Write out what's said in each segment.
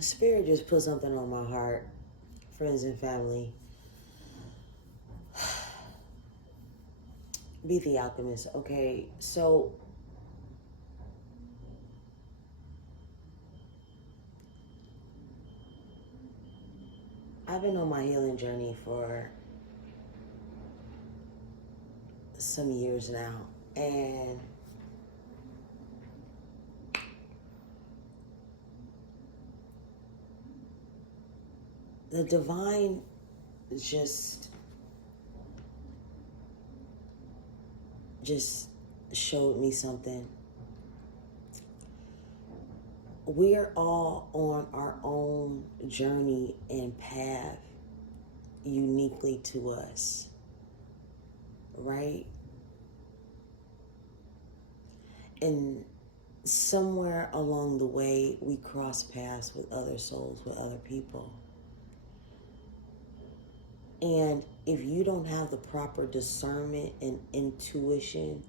Spirit just put something on my heart, friends and family. Be the alchemist, okay? So, I've been on my healing journey for some years now, and the divine just showed me something. We're all on our own journey and path uniquely to us, right? And somewhere along the way, we cross paths with other souls, with other people. And if you don't have the proper discernment and intuition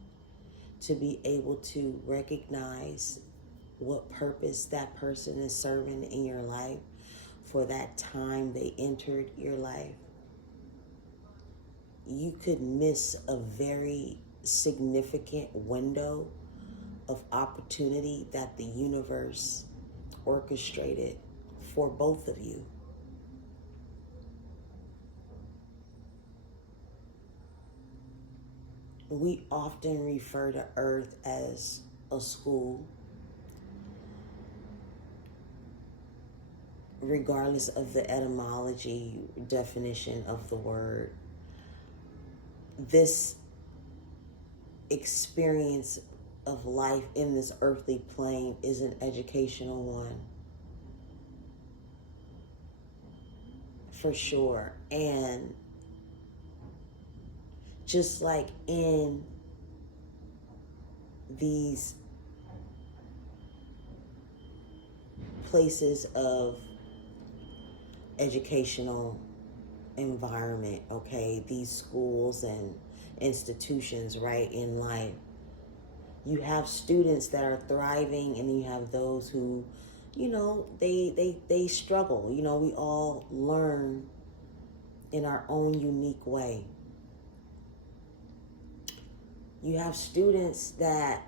to be able to recognize what purpose that person is serving in your life for that time they entered your life, you could miss a very significant window of opportunity that the universe orchestrated for both of you. We often refer to Earth as a school, regardless of the etymology definition of the word. This experience of life in this earthly plane is an educational one, for sure. And just like in these places of educational environment, okay, these schools and institutions, right, in life, you have students that are thriving, and you have those who, they struggle. We all learn in our own unique way. You have students that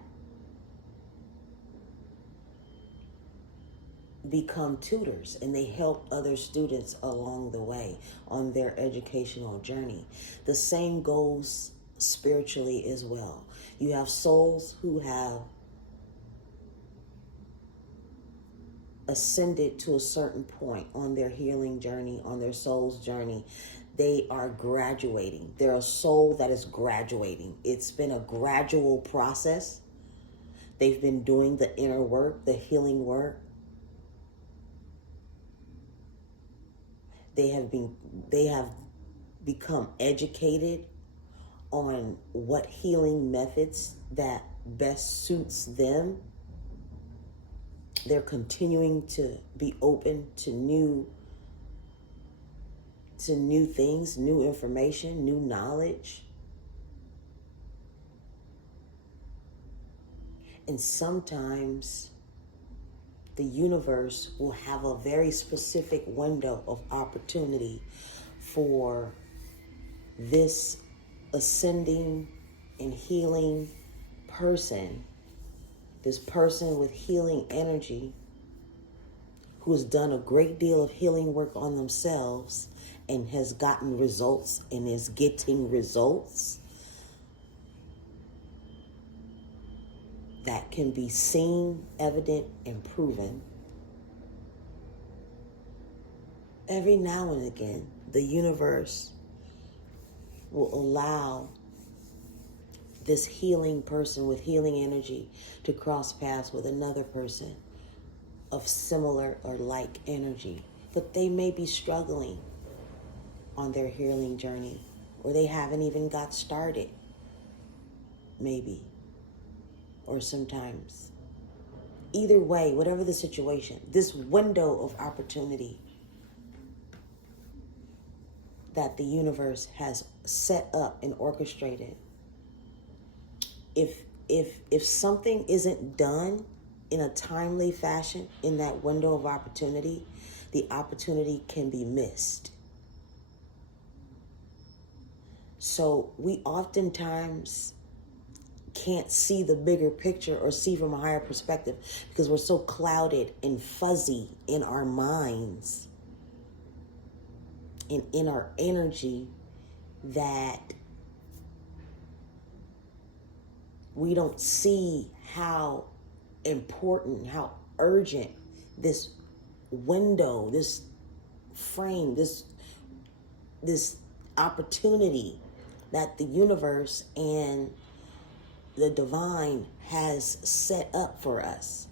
become tutors, and they help other students along the way on their educational journey. The same goes spiritually as well. You have souls who have ascended to a certain point on their healing journey, on their soul's journey. They are graduating. They're a soul that is graduating. It's been a gradual process. They've been doing the inner work, the healing work. They have become educated on what healing methods that best suits them. They're continuing to be open to new things, new information, new knowledge. And sometimes the universe will have a very specific window of opportunity for this ascending and healing person, this person with healing energy who has done a great deal of healing work on themselves and has gotten results and is getting results that can be seen, evident, and proven. Every now and again, the universe will allow this healing person with healing energy to cross paths with another person of similar or like energy. But they may be struggling on their healing journey, or they haven't even got started, maybe, or sometimes. Either way, whatever the situation, this window of opportunity that the universe has set up and orchestrated, if something isn't done in a timely fashion, in that window of opportunity, the opportunity can be missed. So we oftentimes can't see the bigger picture or see from a higher perspective because we're so clouded and fuzzy in our minds and in our energy that we don't see how important, how urgent this window, this frame, this opportunity that the universe and the divine has set up for us.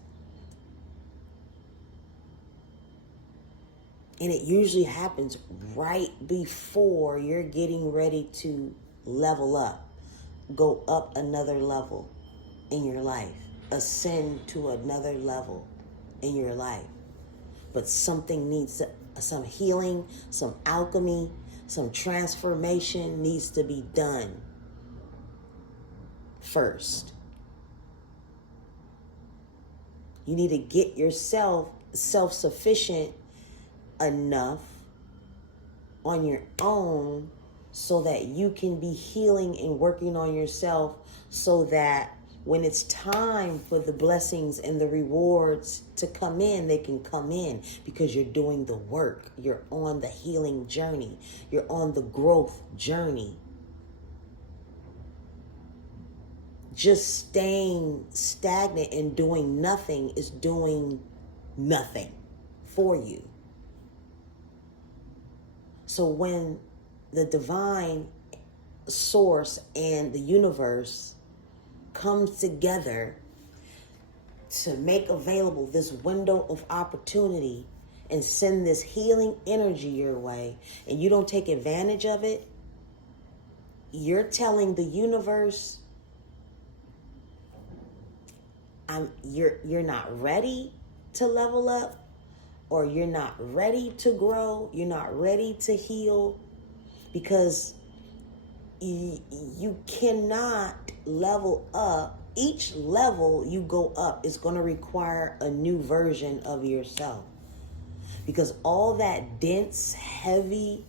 And it usually happens right before you're getting ready to level up, go up another level in your life, ascend to another level in your life. But something needs some healing, some alchemy, some transformation needs to be done first. You need to get yourself self-sufficient enough on your own so that you can be healing and working on yourself, so that when it's time for the blessings and the rewards to come in, they can come in because you're doing the work. You're on the healing journey. You're on the growth journey. Just staying stagnant and doing nothing is doing nothing for you. So when the divine source and the universe comes together to make available this window of opportunity and send this healing energy your way, and you don't take advantage of it, you're telling the universe, you're not ready to level up, or you're not ready to grow, you're not ready to heal, because you cannot level up. Each level you go up is going to require a new version of yourself, because all that dense, heavy,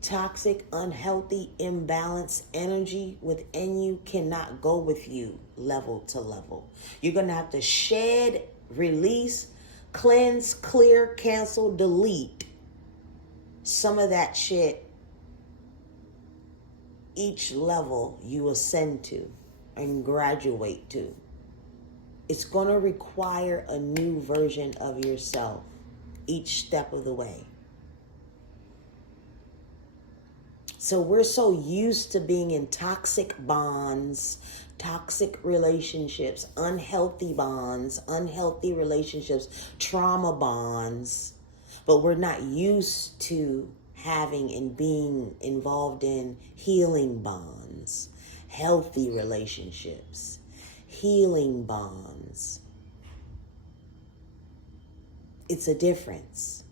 toxic, unhealthy, imbalanced energy within you cannot go with you level to level. You're going to have to shed, release, cleanse, clear, cancel, delete some of that shit each level you ascend to and graduate to. It's going to require a new version of yourself each step of the way. So we're so used to being in toxic bonds, toxic relationships, unhealthy bonds, unhealthy relationships, trauma bonds, but we're not used to having and being involved in healing bonds, healthy relationships, healing bonds. It's a difference.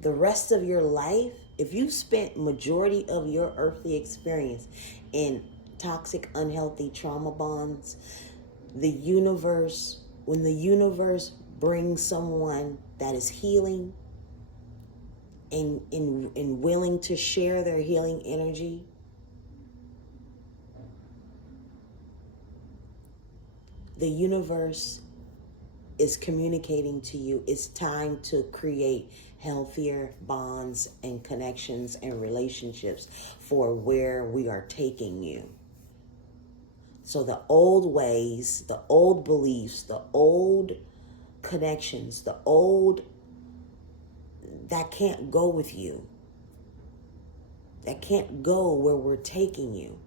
The rest of your life, if you spent majority of your earthly experience in toxic, unhealthy trauma bonds, the universe, when the universe brings someone that is healing and willing to share their healing energy, the universe is communicating to you it's time to create healthier bonds and connections and relationships for where we are taking you. So the old ways, the old beliefs, the old connections, the old, that can't go with you. That can't go where we're taking you.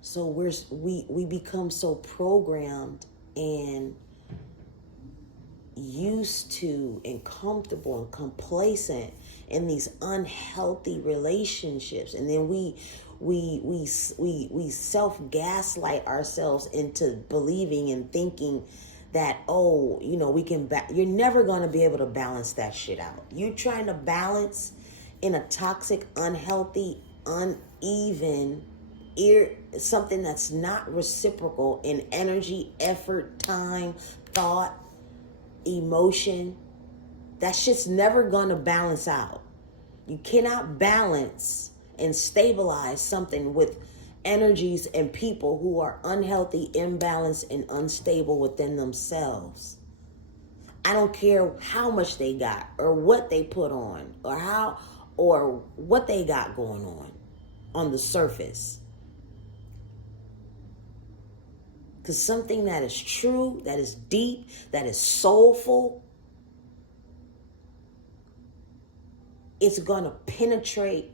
So we become so programmed and used to and comfortable and complacent in these unhealthy relationships, and then we self-gaslight ourselves into believing and thinking that, we can you're never going to be able to balance that shit out. You're trying to balance in a toxic, unhealthy, uneven, something that's not reciprocal in energy, effort, time, thought, emotion, that shit's never gonna balance out. You cannot balance and stabilize something with energies and people who are unhealthy, imbalanced, and unstable within themselves. I don't care how much they got or what they put on or what they got going on the surface. Because something that is true, that is deep, that is soulful, it's going to penetrate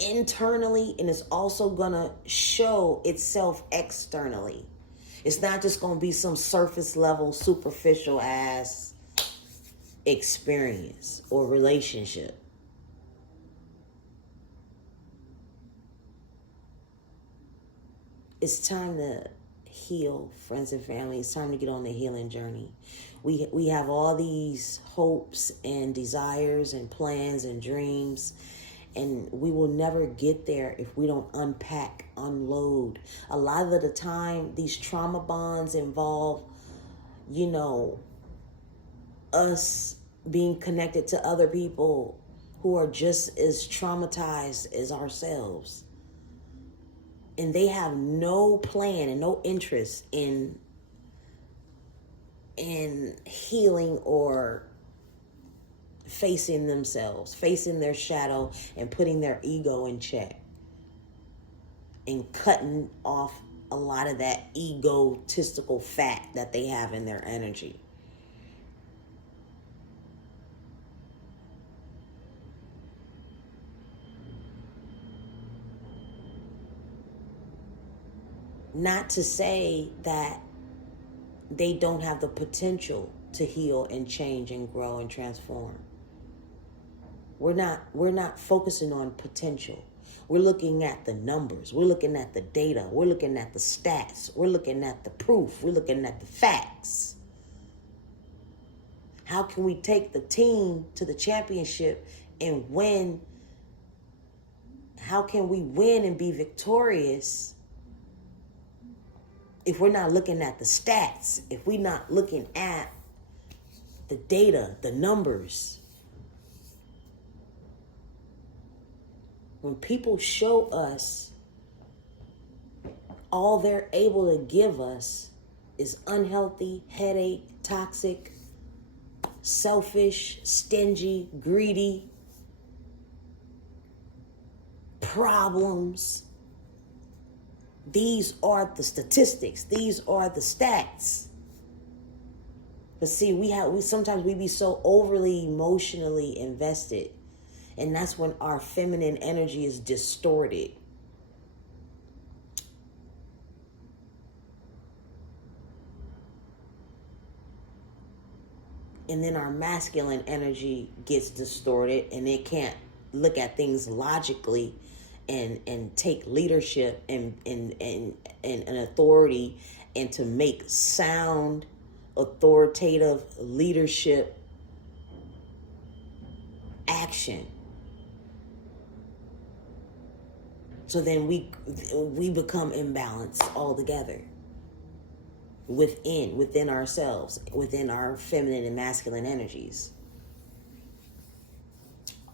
internally, and it's also going to show itself externally. It's not just going to be some surface level, superficial ass experience or relationship. It's time to heal, friends and family. It's time to get on the healing journey. We have all these hopes and desires and plans and dreams, and we will never get there if we don't unpack, unload. A lot of the time, these trauma bonds involve, us being connected to other people who are just as traumatized as ourselves. And they have no plan and no interest in healing or facing themselves, facing their shadow, and putting their ego in check, and cutting off a lot of that egotistical fat that they have in their energy. Not to say that they don't have the potential to heal and change and grow and transform. We're not focusing on potential. We're looking at the numbers. We're looking at the data. We're looking at the stats. We're looking at the proof. We're looking at the facts. How can we take the team to the championship and win? How can we win and be victorious if we're not looking at the stats, if we're not looking at the data, the numbers? When people show us all they're able to give us is unhealthy, headache, toxic, selfish, stingy, greedy, problems, these are the statistics. These are the stats. But see, we sometimes we be so overly emotionally invested, and that's when our feminine energy is distorted. And then our masculine energy gets distorted, and it can't look at things logically and take leadership and authority, and to make sound, authoritative leadership action. So then we become imbalanced altogether within ourselves, within our feminine and masculine energies.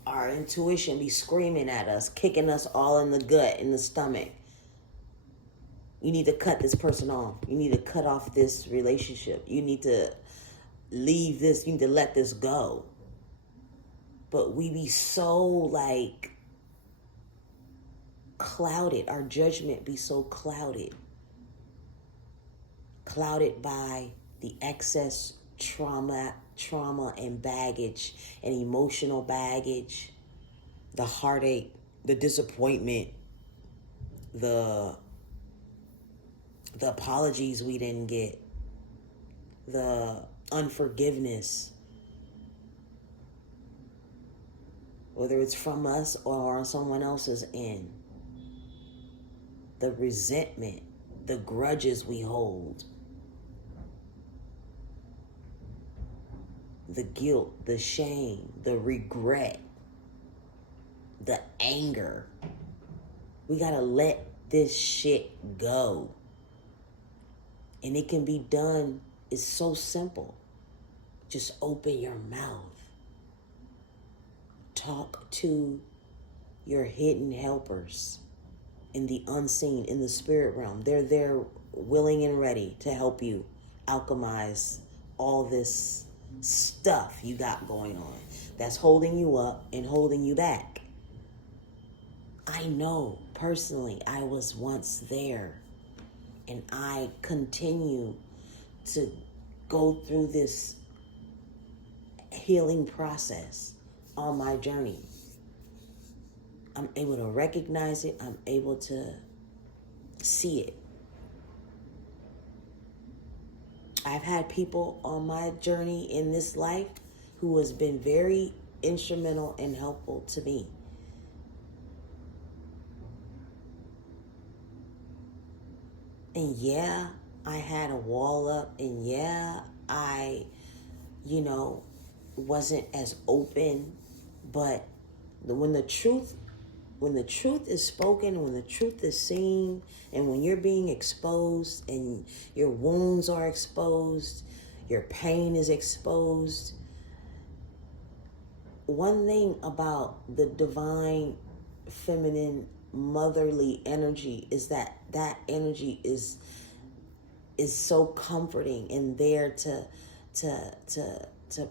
Our intuition be screaming at us, kicking us all in the gut, in the stomach. You need to cut this person off. You need to cut off this relationship. You need to leave this. You need to let this go. But we be so clouded. Our judgment be so clouded. Clouded by the excess trauma and baggage and emotional baggage, the heartache, the disappointment, the apologies we didn't get, the unforgiveness, whether it's from us or on someone else's end, the resentment, the grudges we hold. the guilt, the shame, the regret, the anger. We gotta let this shit go. And it can be done. It's so simple. Just open your mouth. Talk to your hidden helpers in the unseen, in the spirit realm. They're there willing and ready to help you alchemize all this stuff you got going on that's holding you up and holding you back. I know personally I was once there, and I continue to go through this healing process on my journey. I'm able to recognize it. I'm able to see it. I've had people on my journey in this life who has been very instrumental and helpful to me. And yeah, I had a wall up, and yeah, I, wasn't as open, but when the truth is spoken, when the truth is seen, and when you're being exposed and your wounds are exposed, your pain is exposed, one thing about the divine feminine motherly energy is that energy is so comforting and there to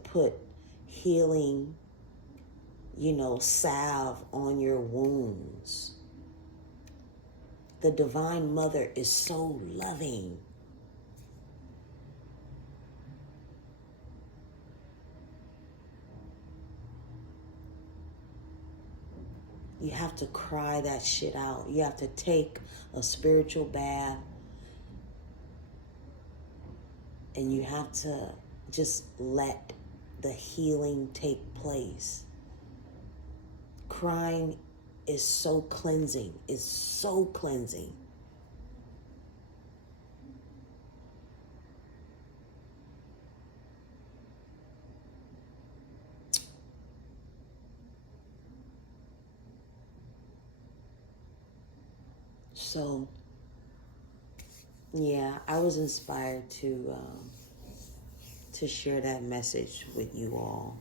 put healing, salve on your wounds. The divine mother is so loving. You have to cry that shit out. You have to take a spiritual bath, and you have to just let the healing take place. Crying is so cleansing. It's so cleansing. So, yeah, I was inspired to share that message with you all.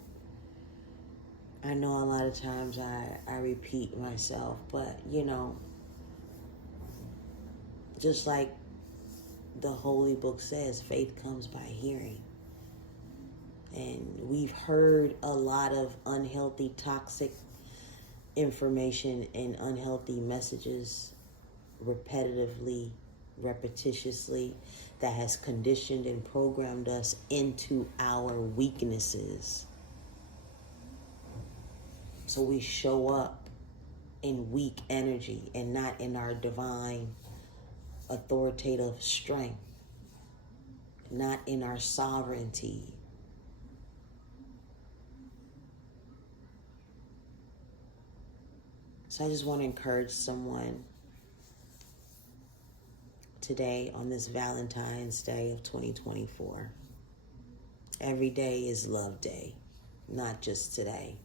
I know a lot of times I repeat myself, but just like the Holy Book says, faith comes by hearing. And we've heard a lot of unhealthy, toxic information and unhealthy messages repetitively, repetitiously, that has conditioned and programmed us into our weaknesses. So we show up in weak energy and not in our divine authoritative strength, not in our sovereignty. So I just want to encourage someone today on this Valentine's Day of 2024. Every day is Love Day, not just today.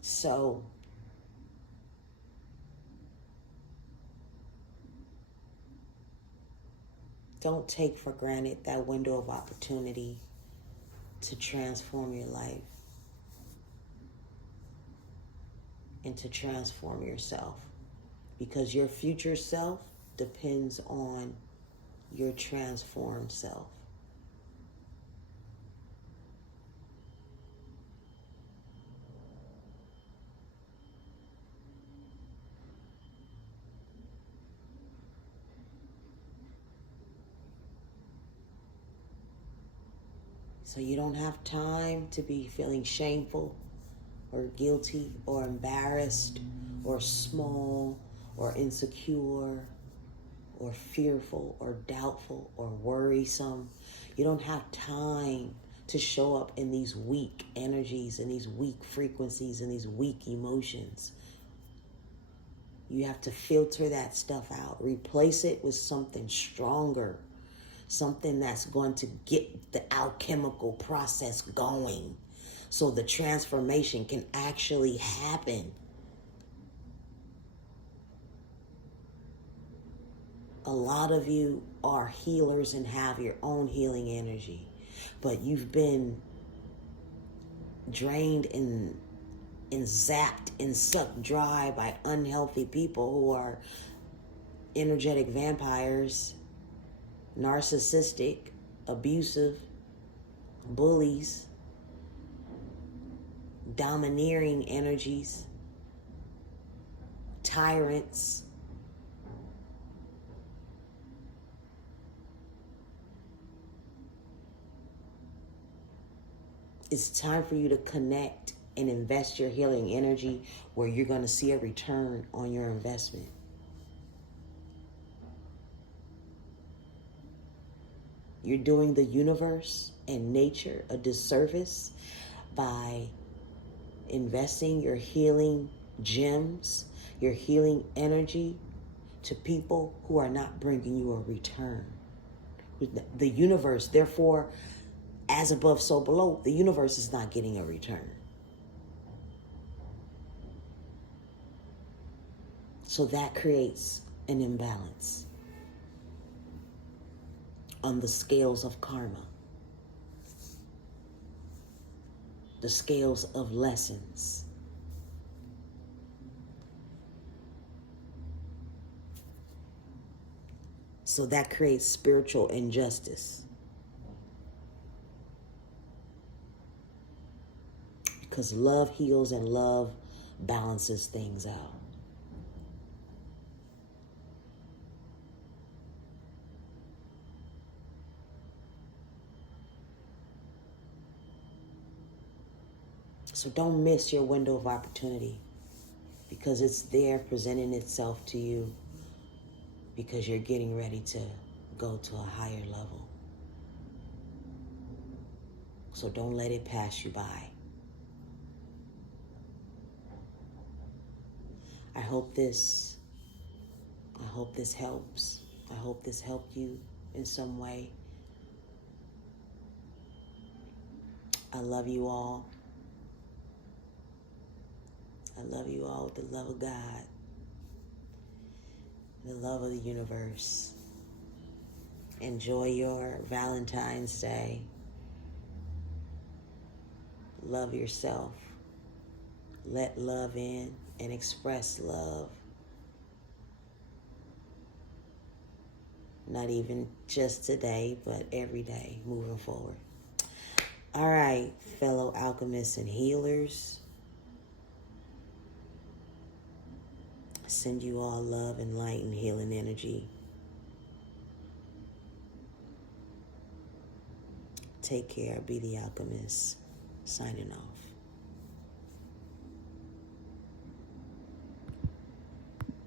So don't take for granted that window of opportunity to transform your life and to transform yourself, because your future self depends on your transformed self. So you don't have time to be feeling shameful or guilty or embarrassed or small or insecure or fearful or doubtful or worrisome. You don't have time to show up in these weak energies and these weak frequencies and these weak emotions. You have to filter that stuff out. Replace it with something stronger, something that's going to get the alchemical process going so the transformation can actually happen. A lot of you are healers and have your own healing energy, but you've been drained and zapped and sucked dry by unhealthy people who are energetic vampires, narcissistic, abusive, bullies, domineering energies, tyrants. It's time for you to connect and invest your healing energy where you're going to see a return on your investment. You're doing the universe and nature a disservice by investing your healing gems, your healing energy to people who are not bringing you a return. The universe, therefore, as above, so below, the universe is not getting a return. So that creates an imbalance on the scales of karma, the scales of lessons. So that creates spiritual injustice. Because love heals and love balances things out. So don't miss your window of opportunity, because it's there presenting itself to you, because you're getting ready to go to a higher level. So don't let it pass you by. I hope this helps. I hope this helped you in some way. I love you all. I love you all with the love of God, the love of the universe. Enjoy your Valentine's Day. Love yourself. Let love in and express love. Not even just today, but every day moving forward. All right, fellow alchemists and healers. I send you all love and light and healing energy. Take care. Be the alchemist. Signing off.